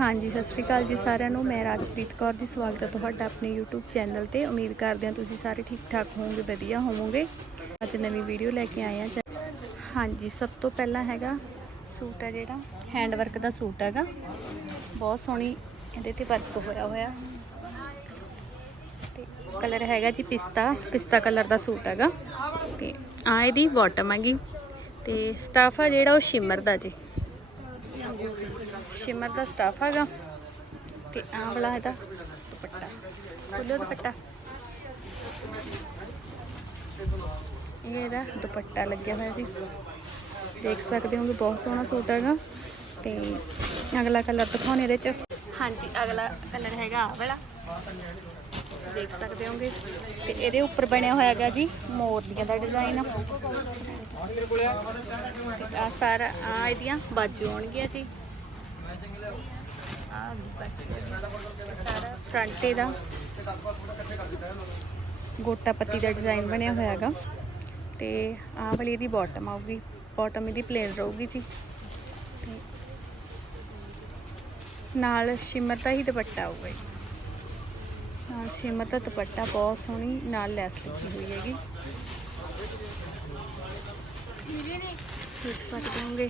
ਹਾਂਜੀ, ਸਤਿ ਸ਼੍ਰੀ ਅਕਾਲ ਜੀ ਸਾਰਿਆਂ ਨੂੰ। ਮੈਂ ਰਾਜਪ੍ਰੀਤ ਕੌਰ ਜੀ, ਸਵਾਗਤ ਹੈ ਤੁਹਾਡਾ ਆਪਣੇ YouTube ਚੈਨਲ ਤੇ। ਉਮੀਦ ਕਰਦੇ ਹਾਂ ਤੁਸੀਂ ਸਾਰੇ ਠੀਕ ਠਾਕ ਹੋਵੋਗੇ, ਵਧੀਆ ਹੋਵੋਗੇ। ਅੱਜ ਨਵੀਂ ਵੀਡੀਓ ਲੈ ਕੇ ਆਏ ਹਾਂ। ਹਾਂਜੀ, ਸਭ ਤੋਂ ਪਹਿਲਾਂ ਹੈਗਾ ਸੂਟ ਹੈ ਜਿਹੜਾ। ਹੈਂਡ ਵਰਕ ਦਾ ਸੂਟ ਹੈਗਾ। ਬਹੁਤ ਸੋਹਣੀ ਇਹਦੇ ਤੇ ਵਰਕ ਹੋਇਆ ਹੋਇਆ। ਤੇ ਕਲਰ ਹੈਗਾ ਜੀ ਪਿਸਤਾ। ਪਿਸਤਾ ਕਲਰ ਦਾ ਸੂਟ ਹੈਗਾ। ਤੇ ਆ ਇਹਦੀ ਬਾਟਮ ਹੈਗੀ। ਤੇ ਸਟਾਫ ਆ ਜਿਹੜਾ ਉਹ ਸ਼ਿਮਰ ਦਾ ਜੀ। ਸ਼ਿਮਰ ਦਾ ਸਟਾਫ ਹੈਗਾ ਤੇ ਆਹ ਵਾਲਾ ਇਹਦਾ ਦੁਪੱਟਾ ਖੋਲੋ ਦੁਪੱਟਾ। ਇਹ ਇਹਦਾ ਦੁਪੱਟਾ ਲੱਗਿਆ ਹੋਇਆ ਜੀ। ਦੇਖ ਸਕਦੇ ਹੋ ਬਹੁਤ ਸੋਹਣਾ ਸੂਟ ਹੈਗਾ। ਤੇ ਅਗਲਾ ਕਲਰ ਦਿਖਾਉਣੇ ਇਹਦੇ ਚ। ਹਾਂਜੀ, ਅਗਲਾ ਕਲਰ ਹੈਗਾ ਆਹ ਵਾਲਾ। ਦੇਖ ਸਕਦੇ ਹੋਗੇ। ਤੇ ਇਹਦੇ ਉੱਪਰ ਬਣਿਆ ਹੋਇਆ ਹੈਗਾ ਜੀ ਮੋਰਨੀਆਂ ਦਾ ਡਿਜ਼ਾਈਨ ਆ ਸਾਰਾ ਆ ਇਹਦੀਆਂ ਬਾਜੂ ਆਉਣਗੀਆਂ ਜੀ। ਆ ਸਾਰਾ ਫਰੰਟ ਇਹਦਾ। ਗੋਟਾ ਪੱਤੀ ਦਾ ਡਿਜ਼ਾਈਨ ਬਣਿਆ ਹੋਇਆ ਹੈਗਾ। ਤੇ ਆਹ ਵਾਲੀ ਇਹਦੀ ਬਾਟਮ ਆਊਗੀ। ਬਾਟਮ ਇਹਦੀ ਪਲੇਨ ਰਹੂਗੀ ਜੀ। ਤੇ ਨਾਲ ਸ਼ਿਮਰ ਦਾ ਹੀ ਦੁਪੱਟਾ ਆਊਗਾ ਜੀ। ਨਾਲ ਸ਼ਿਮਰ ਦਾ ਦੁਪੱਟਾ ਬਹੁਤ ਸੋਹਣੀ ਨਾਲ ਲੈਸ ਲੱਗੀ ਹੋਈ ਹੈਗੀ। ਦੇਖ ਸਕਦੇ ਹੋਗੇ?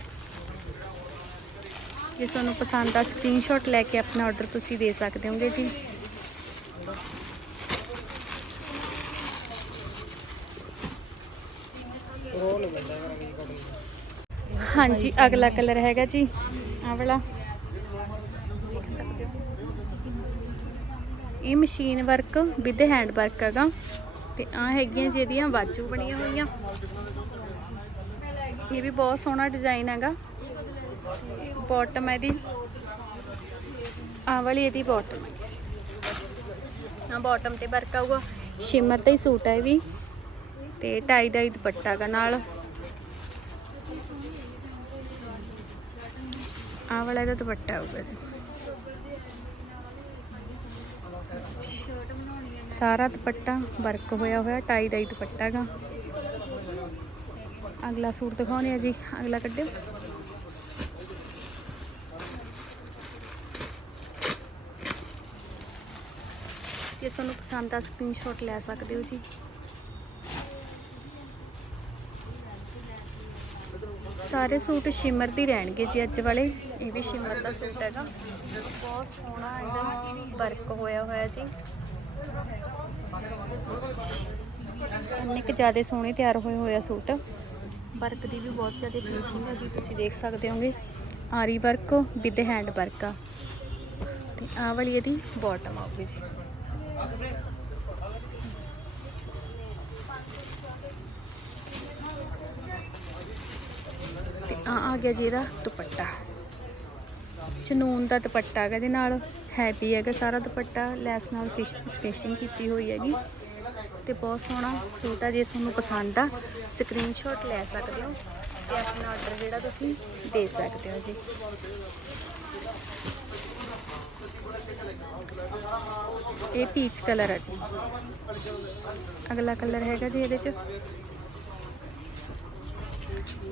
ਜੇ ਤੁਹਾਨੂੰ ਪਸੰਦ ਆ ਸਕਰੀਨਸ਼ਾਟ ਲੈ ਕੇ ਆਪਣਾ ਆਰਡਰ ਤੁਸੀਂ ਦੇ ਸਕਦੇ ਹੋਗੇ ਜੀ। ਹਾਂਜੀ, ਅਗਲਾ ਕਲਰ ਹੈਗਾ ਜੀ ਆ ਵਾਲਾ। ਦੇਖ ਸਕਦੇ ਹੋ। ਇਹ machine work with hand work ਹੈਗਾ। ਤੇ ਆ ਹੈਗੀਆਂ ਜਿਹਦੀਆਂ ਵਾਜੂ ਬਣੀਆਂ ਹੋਈਆਂ। ਇਹ ਵੀ ਬਹੁਤ ਸੋਹਣਾ ਡਿਜ਼ਾਈਨ ਹੈਗਾ। ਬਾਟਮ ਇਹਦੀ। ਆਹ ਵਾਲੀ ਇਹਦੀ ਬਾਟਮ ਆ ਬਾਟਮ ਤੇ ਵਰਕ ਆਊਗਾ। ਸ਼ਿਮਰ ਦਾ ਹੀ ਸੂਟ ਹੈ ਵੀ। ਤੇ ਟਾਈ ਦਾ ਹੀ ਦੁਪੱਟਾ ਹੈਗਾ ਨਾਲ। ਆਹ ਵਾਲਾ ਇਹਦਾ ਦੁਪੱਟਾ ਆਊਗਾ ਜੀ ਸਾਰਾ ਦੁਪੱਟਾ ਵਰਕ ਹੋਇਆ ਹੋਇਆ ਟਾਈ ਦਾ ਹੀ ਦੁਪੱਟਾ ਹੈਗਾ ਅਗਲਾ ਸੂਟ ਦਿਖਾਉਣੇ ਆ ਜੀ। ਅਗਲਾ ਕੱਢਿਓ। ਤੁਹਾਨੂੰ ਪਸੰਦ ਆ ਸਕਰੀਨਸ਼ਾਟ ਲੈ ਸਕਦੇ ਹੋ ਜੀ। ਸਾਰੇ ਸੂਟ ਸ਼ਿਮਰ ਦੇ ਰਹਿਣਗੇ ਜੀ ਅੱਜ ਵਾਲੇ। ਇਹ ਵੀ ਸ਼ਿਮਰ ਦਾ ਸੂਟ ਹੈਗਾ। ਬਹੁਤ ਸੋਹਣਾ ਇਹਦਾ ਵਰਕ ਹੋਇਆ ਹੋਇਆ ਜੀ। ਇੰਨੇ ਕੁ ਜ਼ਿਆਦਾ ਸੋਹਣੇ ਤਿਆਰ ਹੋਏ ਹੋਇਆ ਸੂਟ। ਵਰਕ ਦੀ ਵੀ ਬਹੁਤ ਜ਼ਿਆਦਾ ਫਿਨਿਸ਼ਿੰਗ ਜੀ, ਤੁਸੀਂ ਦੇਖ ਸਕਦੇ ਹੋਗੇ। ਆਰੀ ਵਰਕ ਵਿਦ ਹੈਂਡ ਵਰਕ ਆ। ਤੇ ਆਹ ਵਾਲੀ ਇਹਦੀ ਬਾਟਮ ਆਊਗੀ ਜੀ। ਤੇ ਆ ਆ ਗਿਆ ਜੀ ਇਹਦਾ ਦੁਪੱਟਾ। ਚਨੂਨ ਦਾ ਦੁਪੱਟਾ ਹੈਗਾ, ਇਹਦੇ ਨਾਲ ਹੈਪੀ ਹੈਗਾ ਸਾਰਾ ਦੁਪੱਟਾ, ਲੈਸ ਨਾਲ ਫਿਸ਼ਿੰਗ ਕੀਤੀ ਹੋਈ ਹੈਗੀ। ਤੇ ਬਹੁਤ ਸੋਹਣਾ ਸੂਟ ਆ ਜੇ ਤੁਹਾਨੂੰ ਪਸੰਦ ਆ ਸਕਰੀਨਸ਼ਾਟ ਲੈ ਸਕਦੇ ਹੋ। ਤੇ ਆਪਣਾ ਆਰਡਰ ਜਿਹੜਾ ਤੁਸੀਂ ਦੇ ਸਕਦੇ ਹੋ ਜੀ। ਇਹ ਪੀਚ ਕਲਰ ਹੈ ਜੀ। ਅਗਲਾ ਕਲਰ ਹੈਗਾ ਜੀ ਇਹਦੇ ਚ।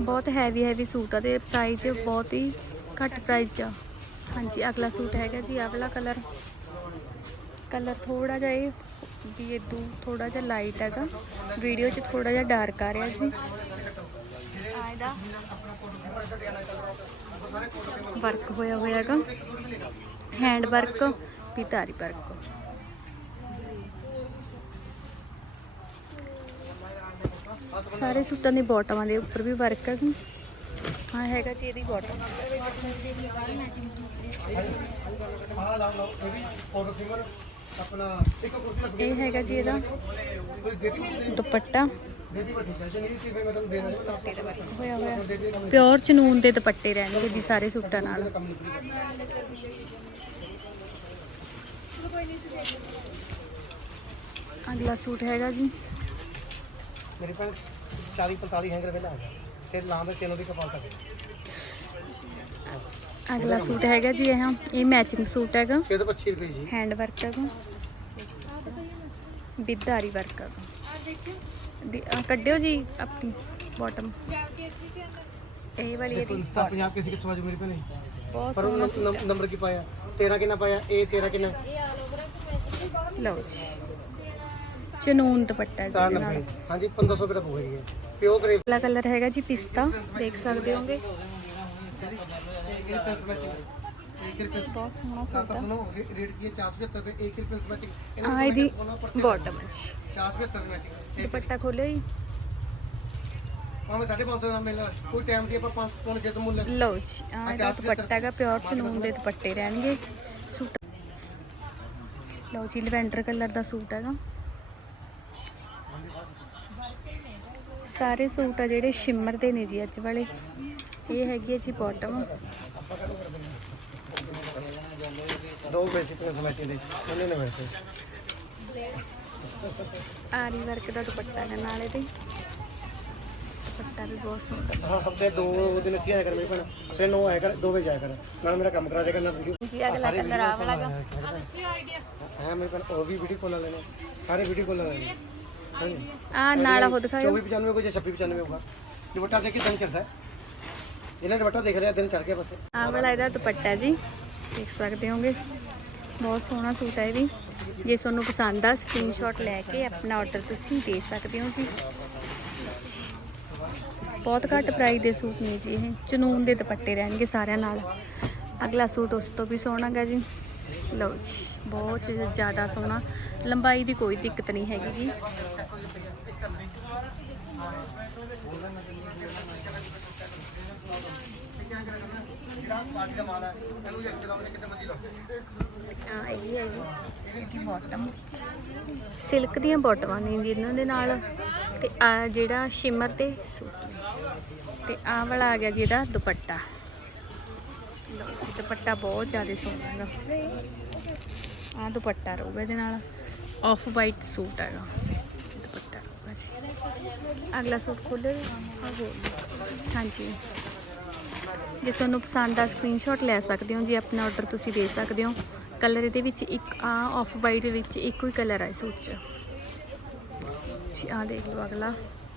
ਬਹੁਤ ਹੈਵੀ ਹੈਵੀ ਸੂਟ ਆ ਤੇ ਪ੍ਰਾਈਸ ਬਹੁਤ ਹੀ ਘੱਟ ਪ੍ਰਾਈਸ ਆ। ਹਾਂਜੀ ਅਗਲਾ ਸੂਟ ਹੈਗਾ ਜੀ ਆਹ ਵਾਲਾ ਕਲਰ ਕਲਰ ਥੋੜਾ ਜਿਹਾ ਇਹ ਵੀ ਇਦੂ ਥੋੜਾ ਜਿਹਾ ਲਾਈਟ ਹੈਗਾ। ਵੀਡੀਓ 'ਚ ਥੋੜਾ ਜਿਹਾ ਡਾਰਕ ਆ ਰਿਹਾ ਜੀ। ਵਰਕ ਹੋਇਆ ਹੋਇਆ ਹੈਗਾ। ਹੈਂਡ ਵਰਕ ਪਿਤਾਰੀ ਵਰਕ। ਸਾਰੇ ਸੂਟਾਂ ਦੀ ਬਾਟਮਾਂ ਦੇ ਉੱਪਰ ਵੀ ਵਰਕ ਹੈ ਹਾਂ, ਹੈਗਾ ਜੀ ਇਹਦੀ ਬਾਟਮ। ਇਹ ਹੈਗਾ ਜੀ ਇਹਦਾ ਦੁਪੱਟਾ। ਹੋਇਆ ਹੋਇਆ। ਪਿਓਰ ਚਨੂਨ ਦੇ ਦੁਪੱਟੇ ਰਹਿਣਗੇ ਜੀ ਸਾਰੇ ਸੂਟਾਂ ਨਾਲ। ਅਗਲਾ ਸੂਟ ਹੈਗਾ ਜੀ। ਮੇਰੇ ਕੋਲ 40 45 ਹੈਂਗਰ ਪਹਿਲਾਂ ਆ ਗਿਆ। ਫਿਰ ਲਾਂ ਦੇ ਤੇਲੋਂ ਦੀ ਕਪਾਲ ਤੱਕ ਅਗਲਾ ਸੂਟ ਹੈਗਾ ਜੀ ਇਹ ਇਹ ਮੈਚਿੰਗ ਸੂਟ ਹੈਗਾ। ਛੇ ਤੋਂ 25 ਰੁਪਏ ਜੀ। ਹੈਂਡ ਵਰਕ ਹੈਗਾ। ਬਿਦਾਰੀ ਵਰਕ ਹੈਗਾ। ਦੀ- ਆਹ ਕੱਢਿਓ ਜੀ ਆਪਣੀ ਬਾਟਮ ਇਹ ਵਾਲੀ ਇਹਦੀ ਇੰਸਟਾ ਪੰਜਾਬ ਕਿਸੇ ਕਿੱਥੋਂ ਆਜੂ ਮੇਰੀ ਭੈਣੇ ਬਹੁਤ ਪਰ ਸੋਹਣਾ ਉਹਨਾਂ ਨੰਬਰ ਕੀ ਪਾਇਆ? 13 ਕਿੰਨਾ ਪਾਇਆ ਇਹ 13 ਕਿੰਨਾ ਲਓ ਜੀ ਚਨੂਨ ਦੁਪੱਟਾ ਜੀ ਇਹਦੇ ਨਾਲ 490 ਹਾਂਜੀ 1500 ਰੁਪਏ ਦਾ ਪਊਗਾ ਜੀ ਇਹ ਪਿਓ ਕਰੇ ਅਗਲਾ ਕਲਰ ਹੈਗਾ ਜੀ ਪਿਸਤਾ ਦੇਖ ਸਕਦੇ ਹੋਗੇ एक रुपये ਬਹੁਤ ਸੋਹਣਾ सात ਸੂਟ ਆ सुनो रे- रेट की है चार सौ रुपये एक रुपये से बचे ਆ ਇਹਦੀ ਬਾਟਮ ਜੀ चार सौ पचहत्तर में चाहिए ਦੁਪੱਟਾ ਖੋਲਿਓ ਜੀ ਭਾਵੇਂ 550 ਦਾ ਮਿਲਣਾ ਕੋਈ ਟਾਈਮ ਦੀ ਆਪਾਂ 5 ਪੌਣ ਜੇ ਤੋਂ ਮੁੱਲ ਲਓ ਜੀ ਆਹ ਇਹਦਾ ਦੁਪੱਟਾ ਹੈਗਾ ਪਿਓਰ ਚਨੂਨ ਦੇ ਦੁਪੱਟੇ ਰਹਿਣਗੇ। ਸੂਟ ਲਓ ਜੀ ਲਵੈਂਡਰ ਕਲਰ ਦਾ ਸੂਟ ਹੈਗਾ। ਸਾਰੇ ਸੂਟ ਆ ਜਿਹੜੇ ਸ਼ਿਮਰ ਦੇ ਨੇ ਜੀ ਅੱਜ ਵਾਲੇ। ਇਹ ਹੈਗੀ ਹੈ ਜੀ ਬਾਟਮ ਦੋ ਬੇਸਿਕ ਨੇ ਸਮਝੀ ਦੇ ਉਹਨੇ ਨੇ ਵੈਸੇ ਆਰੀ ਵਰਕ ਦਾ ਦੁਪੱਟਾ ਹੈ ਨਾਲ ਇਹਦੇ ਬਹੁਤ ਸੋਹਣਾ। ਸਕਦੇ ਹੋਗੇ। ਬਹੁਤ ਸੋਹਣਾ ਸੂਟ ਹੈ ਵੀ। ਜੇ ਤੁਹਾਨੂੰ ਪਸੰਦ ਆ ਸਕਰੀਨਸ਼ਾਟ ਲੈ ਕੇ ਆਪਣਾ ਆਰਡਰ ਤੁਸੀਂ ਦੇ ਸਕਦੇ ਹੋ ਜੀ। ਬਹੁਤ ਘੱਟ ਪ੍ਰਾਈਸ ਦੇ ਸੂਟ ਨੇ ਜੀ ਇਹ। ਚਨੂਨ ਦੇ ਦੁਪੱਟੇ ਰਹਿਣਗੇ ਸਾਰਿਆਂ ਨਾਲ। ਅਗਲਾ ਸੂਟ ਉਸ ਤੋਂ ਵੀ ਸੋਹਣਾ ਸੋਹਣਾਗਾ ਜੀ। ਲਓ ਜੀ, ਬਹੁਤ ਜ਼ਿਆਦਾ ਸੋਹਣਾ। ਲੰਬਾਈ ਦੀ ਕੋਈ ਦਿੱਕਤ ਨਹੀਂ ਹੈਗੀ ਜੀ। ਸਿਲਕ ਦੀਆਂ ਬਾਟਮਾਂ ਨੇ ਜੀ ਇਹਨਾਂ ਦੇ ਨਾਲ। ਤੇ ਆ ਜਿਹੜਾ ਸ਼ਿਮਰ ਤੇ ਸੂਟ ਤੇ ਆਹ ਵਾਲਾ ਆ ਗਿਆ ਜੀ ਇਹਦਾ ਦੁਪੱਟਾ। ਜੀ, ਦੁਪੱਟਾ ਬਹੁਤ ਜ਼ਿਆਦਾ ਸੋਹਣਾ ਹੈਗਾ। ਆਹ ਦੁਪੱਟਾ ਰਹੂਗਾ ਇਹਦੇ ਨਾਲ। ਆਫ ਵਾਈਟ ਸੂਟ ਹੈਗਾ। ਦੁਪੱਟਾ ਰਹੂਗਾ ਜੀ। ਅਗਲਾ ਸੂਟ ਖੋਲ੍ਹੋ ਹਾਂਜੀ। ਜੇ ਤੁਹਾਨੂੰ ਪਸੰਦ ਆ ਸਕਰੀਨਸ਼ਾਟ ਲੈ ਸਕਦੇ ਹੋ ਜੀ, ਆਪਣਾ ਆਰਡਰ ਤੁਸੀਂ ਦੇ ਸਕਦੇ ਹੋ। ਕਲਰ ਇਹਦੇ ਵਿੱਚ ਇੱਕ ਆ ਆਫ ਵਾਈਟ ਵਿੱਚ ਇੱਕੋ ਹੀ ਕਲਰ ਹੈ ਸੂਟ 'ਚ। ਜੀ ਆ ਦੇਖ ਲਓ ਅਗਲਾ।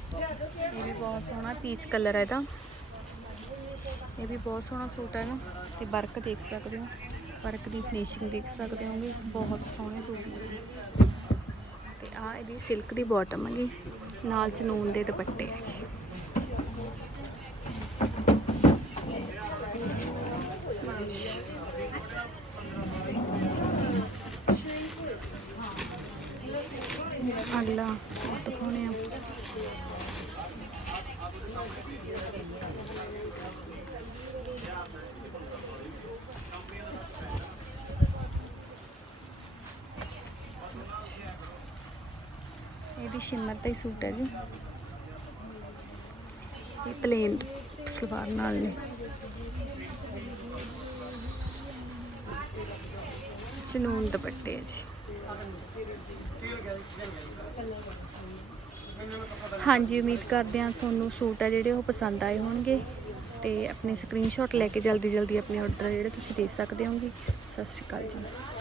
ਇਹ ਵੀ ਬਹੁਤ ਸੋਹਣਾ ਪੀਚ ਕਲਰ ਹੈ ਇਹਦਾ। ਇਹ ਵੀ ਬਹੁਤ ਸੋਹਣਾ ਸੂਟ ਹੈ ਨਾ ਤੇ ਵਰਕ ਦੇਖ ਸਕਦੇ ਹੋ। ਵਰਕ ਦੀ ਫਿਨਿਸ਼ਿੰਗ ਦੇਖ ਸਕਦੇ ਹੋਗੇ ਬਹੁਤ ਸੋਹਣੇ ਸੂਟ ਨੇ ਜੀ। ਤੇ ਆ ਇਹਦੀ ਸਿਲਕ ਦੀ ਬਾਟਮ ਹੈਗੀ। ਨਾਲ ਚਨੂਨ ਦੇ ਦੁਪੱਟੇ ਹੈਗੇ ਅਗਲਾ ਉਹ ਦਿਖਾਉਣੇ ਆ ਇਹ ਵੀ ਸ਼ਿਮਰ ਦਾ ਹੀ ਸੂਟ ਹੈ ਜੀ। ਇਹ ਪਲੇਨ ਸਲਵਾਰ ਨਾਲ ਨੇ। ਚਨੂਨ ਦੁਪੱਟੇ ਹੈ ਜੀ। ਹਾਂਜੀ, ਉਮੀਦ ਕਰਦੇ ਹਾਂ ਤੁਹਾਨੂੰ ਸੂਟ ਆ ਜਿਹੜੇ ਉਹ ਪਸੰਦ ਆਏ ਹੋਣਗੇ ਤੇ ਆਪਣੇ ਸਕਰੀਨਸ਼ਾਟ ਲੈ ਕੇ ਜਲਦੀ ਜਲਦੀ ਆਪਣੇ ਆਰਡਰ ਜਿਹੜੇ ਤੁਸੀਂ ਦੇ ਸਕਦੇ ਹੋਗੇ। ਸਤਿ ਸ਼੍ਰੀ ਅਕਾਲ ਜੀ।